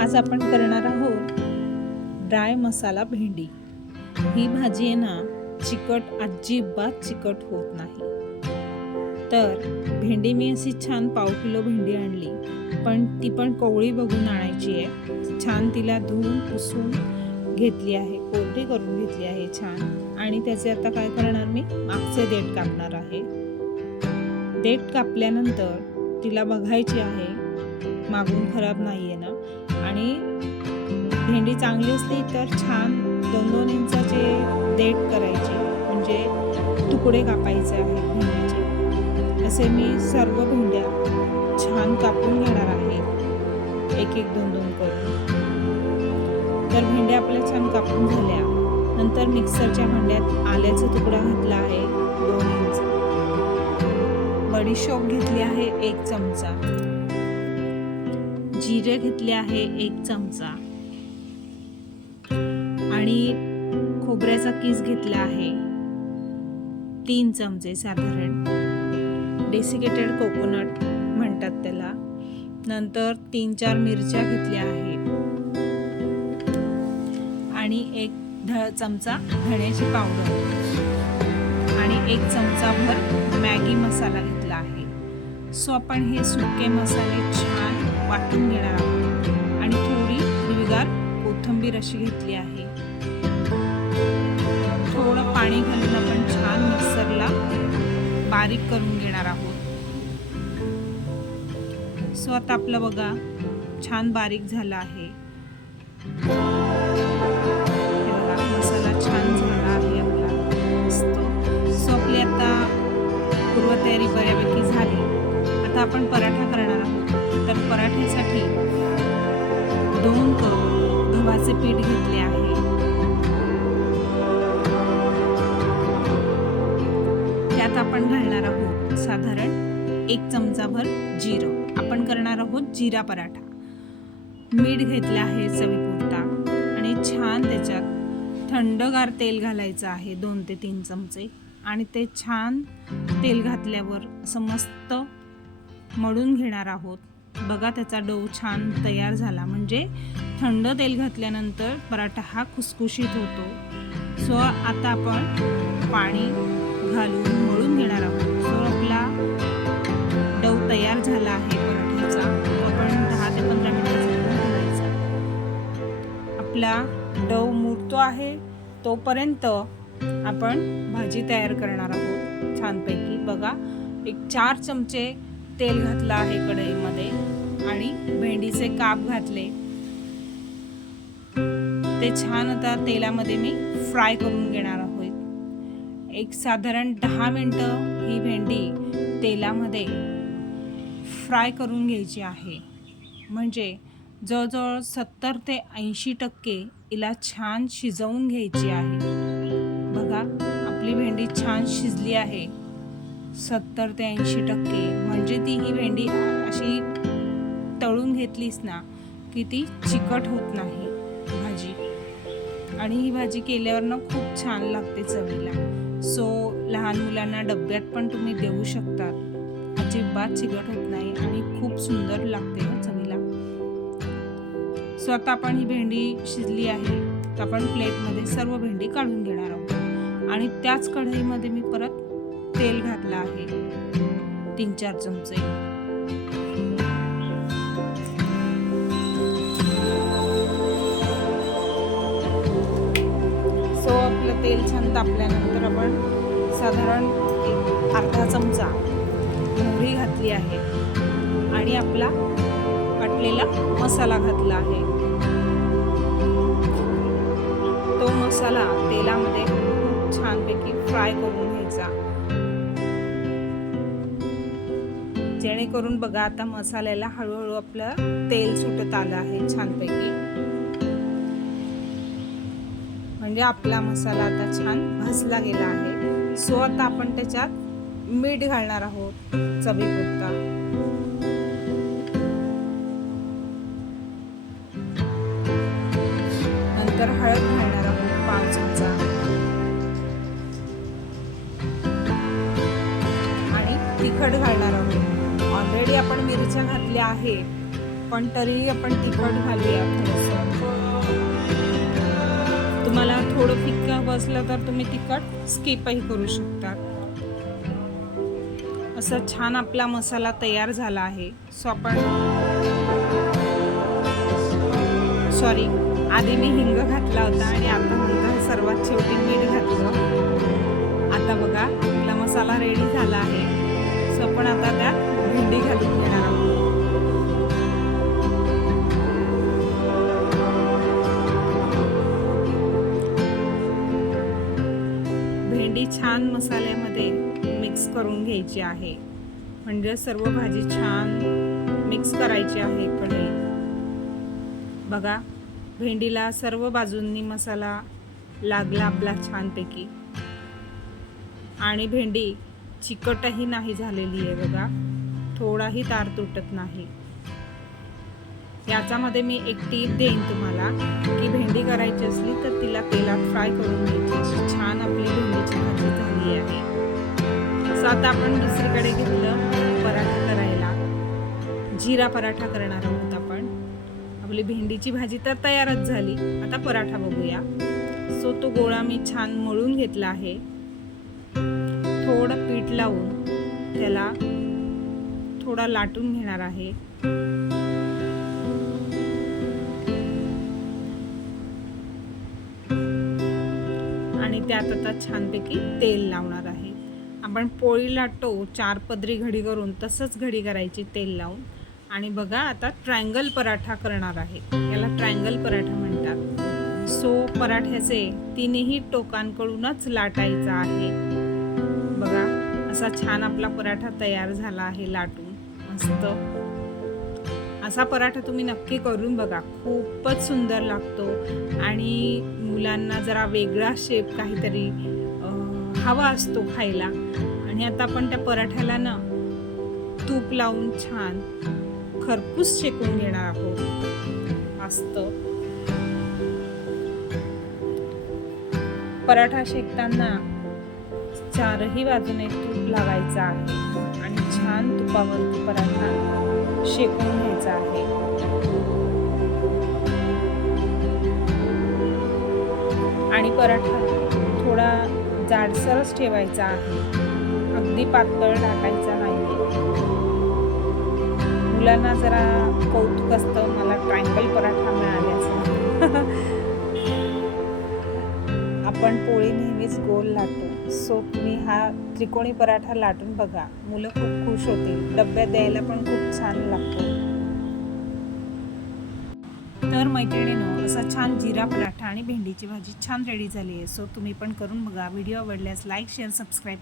आज आपण करणार आहोत ड्राय मसाला भेंडी। ही भाजी आहे ना, चिकट अजिबात चिकट होत नाही। तर भेंडी मी अशी छान पाव किलो भेंडी आणली, पण ती पण कोवळी बघून आणायची आहे। छान तिला धुवून पुसून घेतली आहे, कोरडी करून घेतली आहे छान। आणि त्याचे आता काय करणार, मी मागचे देठ कापणार आहे। देठ कापल्यानंतर तिला बघायची आहे मागून खराब नाहीये ना। आणि भेंडी चांगली असली तर छान 2-2 इंचाचे देठ करायचे, म्हणजे तुकडे कापायचे आहेत भेंडीचे। असे मी सर्व भेंड्या छान कापून घेणार आहे, एक एक 2-2 करून। तर भेंड्या आपल्या छान कापून झाल्या नंतर मिक्सरच्या भांड्यात आल्याचा तुकडा घातला आहे 2 इंच, बडीशोप घेतली आहे 1 चमचा, जिरे घेतले आहे 1 चमचा आणि खोबऱ्याचा किस घेतला आहे 3 चमचे साधारण। डेसिकेटेड कोकोनट म्हणतात त्याला। नंतर 3-4 मिरच्या घेतल्या आहेत आणि 1 चमचा धण्याची पावडर आणि 1 चमचा भर मॅगी मसाला घेतला आहे। सो आपण हे सुके मसाले छान वाटून घेणार आहोत आणि थोडी हिरवीगार कोथिंबीर अशी घेतली आहे। थोडं पाणी घालून आपण छान मिक्सरला बारीक करून घेणार आहोत। सो आता आपलं बघा छान बारीक झाला आहे, मसाला छान झाला आहे आपला मस्त। सो आपली आता पूर्वतयारी बऱ्यापैकी झाली। आता आपण पराठा करणार आहोत। तर पराठ्यासाठी 2 कप गव्हाचे पीठ घेतले आहे। त्यात आपण घालणार आहोत साधारण 1 चमचाभर जिरं। आपण करणार आहोत जिरा पराठा। मीठ घेतले आहे चवीपुरता आणि छान त्याच्यात थंडगार तेल घालायचं आहे 2 ते 3 चमचे। आणि ते छान तेल घातल्यावर असं मस्त मळून घेणार आहोत। बघा त्याचा डो छान तयार झाला, म्हणजे थंड तेल घातल्यानंतर पराठा हा खुसखुशीत होतो। सो आता आपण पाणी घालून मळून घेणार आहोत। सो आपला डो तयार झाला आहे पराठ्याचा। आपण 10 ते 15 मिनिटांचा घालायचा। आपला डो मुरतो आहे तोपर्यंत आपण भाजी तयार करणार आहोत छानपैकी। बघा 4 चमचे तेल घातलं आहे कढईमध्ये आणि भेंडीचे काप घातले। ते छान आता तेलामध्ये मी फ्राय करून घेणार आहोत। एक साधारण 10 मिनिटं ही भेंडी तेलामध्ये फ्राय करून घ्यायची आहे, म्हणजे जवळजवळ 70 ते 80% हिला छान शिजवून घ्यायची आहे। बघा आपली भेंडी छान शिजली आहे 70 ते 80%, म्हणजे ती ही भेंडी अशी तळून घेतलीस ना की ती चिकट होत नाही भाजी। आणि ही भाजी केल्यावर ना खूप छान लागते चवीला। सो लहान मुलांना डब्यात पण तुम्ही देऊ शकता, अजिबात चिकट होत नाही आणि खूप सुंदर लागते चवीला। सो आता आपण ही भेंडी शिजली आहे तर आपण प्लेटमध्ये सर्व भेंडी काढून घेणार आहोत। आणि त्याच कढईमध्ये मी परत तेल घातलं आहे 3-4 चमचे। सो आपलं तेल छान तापल्यानंतर आपण साधारण 1/2 चमचा मोहरी घातली आहे आणि आपला वाटलेला मसाला घातला आहे। तो मसाला तेलामध्ये खूप छानपैकी फ्राय करून घ्यायचा, जेणेकरून बघा आता मसाल्याला हळूहळू आपलं तेल सुटत आलं आहे छानपैकी, म्हणजे आपला मसाला आता छान भाजला गेला आहे। सो आता आपण त्याच्यात मीठ घालणार आहोत चवीपुरता, नंतर हळद घालणार आहोत 5 चमचा आणि तिखट घालणार आहोत। ऑलरेडी आपण मिरच्या घातल्या आहेत पण तरीही आपण तिखट घालूया थोडंसं. तुम्हाला थोडं फिक्कं बसलं तर तुम्ही तिखट स्किपही करू शकता. असा छान आपला मसाला तयार झाला आहे. आधी मी हिंग घातला होता आणि आता नंतर सर्वात शेवटी मीठ घातलं. आता बघा आपला मसाला रेडी झाला आहे. सो आपण आता त्यात भेंडी घालून घेणार आहोत. भेंडी छान मसाल्यामध्ये मिक्स करून घ्यायची आहे. म्हणजे सर्व भाजी छान मिक्स करायची आहे कढईत. बघा भेंडीला सर्व बाजूंनी मसाला लागला आपला छानपैकी. आणि भेंडी चिकटही नाही झालेली आहे बघा, थोडाही तार तुटत नाही. याच्यामध्ये मी एक टीप देईन तुम्हाला की भेंडी करायची असली तर तिला तेलात फ्राय करून घ्यायची. अशी छान आपली भेंडीची भाजी झाली आहे. सो आता आपण दुसरीकडे घेतलं पराठा करायला. जिरा पराठा करणार आहोत आपण. आपली भेंडीची भाजी तर तयारच झाली. आता पराठा बघूया. सो तो गोळा मी छान मळून घेतला आहे. थोडं पीठ लावून त्याला थोडा लाटून घेणार आहे. आणि त्यात आता छानपैकी तेल लावणार आहे. आपण पोळी लाटतो 4 पदरी घडी करून, तसंच घडी करायची तेल लावून. आणि बघा आता ट्रायंगल पराठा करणार आहे. याला ट्रायंगल पराठा म्हणतात. सो पराठ्याचे तिन्ही टोकांकडूनच लाटायचा आहे. बघा असा छान आपला पराठा तयार झाला आहे लाटून मस्त. असा पराठा तुम्ही नक्की करून बघा, खूपच सुंदर लागतो. आणि मुलांना जरा वेगळा शेप काहीतरी हवा असतो खायला. आणि आता आपण त्या पराठ्याला ना तूप लावून छान खरपूस शेकून घेणार आहोत मस्त. पराठा शेकताना चारही बाजूने तूप लावायचं आहे आणि छान तुपावरती पराठा शेकून घ्यायचा आहे. आणि पराठा थोडा जाडसरच ठेवायचा आहे, अगदी पातळ टाकायचा नाही. मुलांना जरा कौतुक असतं मला ट्रायंगल पराठा मिळाल्याचं. आपण पोळी नेहमीच गोल लाटतो. सो तुम्ही हा त्रिकोणी पराठा लाटून बघा, मुलं खूप खुश होतील. डब्यात द्यायला पण खूप छान लागतो. तर मैत्रिणींनो, असा छान जिरा पराठा आणि भेंडीची भाजी छान रेडी झाली आहे. सो तुम्ही पण करून बघा. व्हिडिओ आवडल्यास लाईक, शेअर, सबस्क्राईब